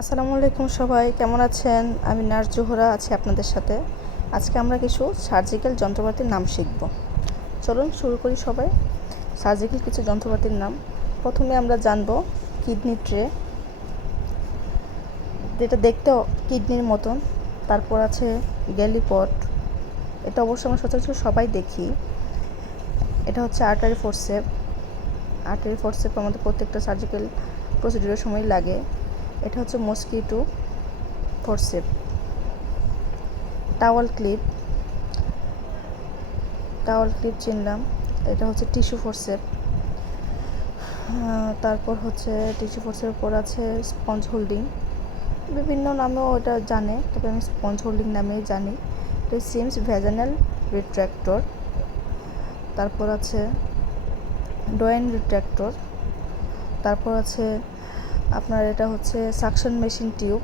আসসালামু আলাইকুম সবাই, কেমন আছেন? আমি নার্স জোহরা আছি আপনাদের সাথে। আজকে আমরা কিছু সার্জিক্যাল যন্ত্রপাতির নাম শিখব। চলুন শুরু করি সবাই। সার্জিক্যাল কিছু যন্ত্রপাতির নাম। প্রথমে আমরা জানব কিডনি ট্রে। যেটা দেখতে কিডনির মতন। তারপর আছে গ্যালিপট। এটা অবশ্য আমরা সচরাচর সবাই দেখি। এটা হচ্ছে আর্টারি ফোর্সেপ আর্টারি ফোর্সেপ আমাদের প্রত্যেকটা সার্জিক্যাল প্রসিডিউরের সময় লাগে। এটা হচ্ছে mosquito forceps towel clip towel clip চিনলাম। এটা হচ্ছে টিস্যু ফোরসেপ তারপর হচ্ছে টিস্যু ফোরসের উপর আছে স্পঞ্জ হোল্ডিং বিভিন্ন নামেও এটা জানে, তবে আমি স্পঞ্জ হোল্ডিং নামেই জানি। এটা সিমস ভ্যাজানাল রিট্র্যাক্টর তারপর আছে ডয়েন রিট্র্যাক্টর তারপর আছে আপনার এটা হচ্ছে suction machine tube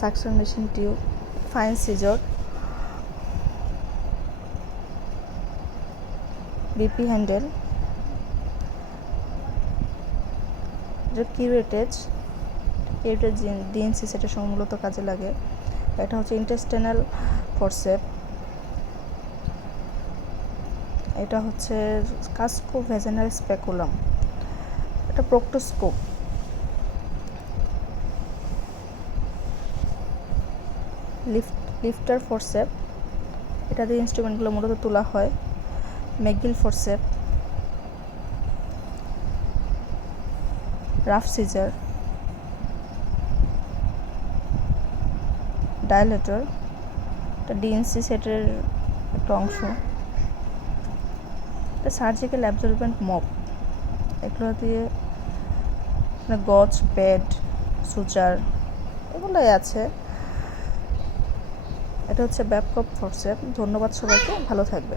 suction machine tube fine scissor BP handle curettage curettage DNC সেটা মূলত কাজে লাগে। এটা হচ্ছে ইন্টেস্টেনাল ফোরসেপ এটা হচ্ছে কাস্কো ভেজেনাল স্পেকুলাম এটা প্রোক্টোস্কোপ লিফট লিফটার ফোরসেপ এটা দিয়ে ইনস্ট্রুমেন্টগুলো মূলত তোলা হয়। Magill forceps rough scissor dilator এটা ডিএনসি সেটের একটা অংশ। এটা সার্জিক্যাল অ্যাবজর্বেন্ট মপ এগুলো দিয়ে গজ প্যাড সুচার এগুলোই আছে। এটা হচ্ছে ব্যাপকপ ফোরসেপ ধন্যবাদ সবাইকে। ভালো থাকবে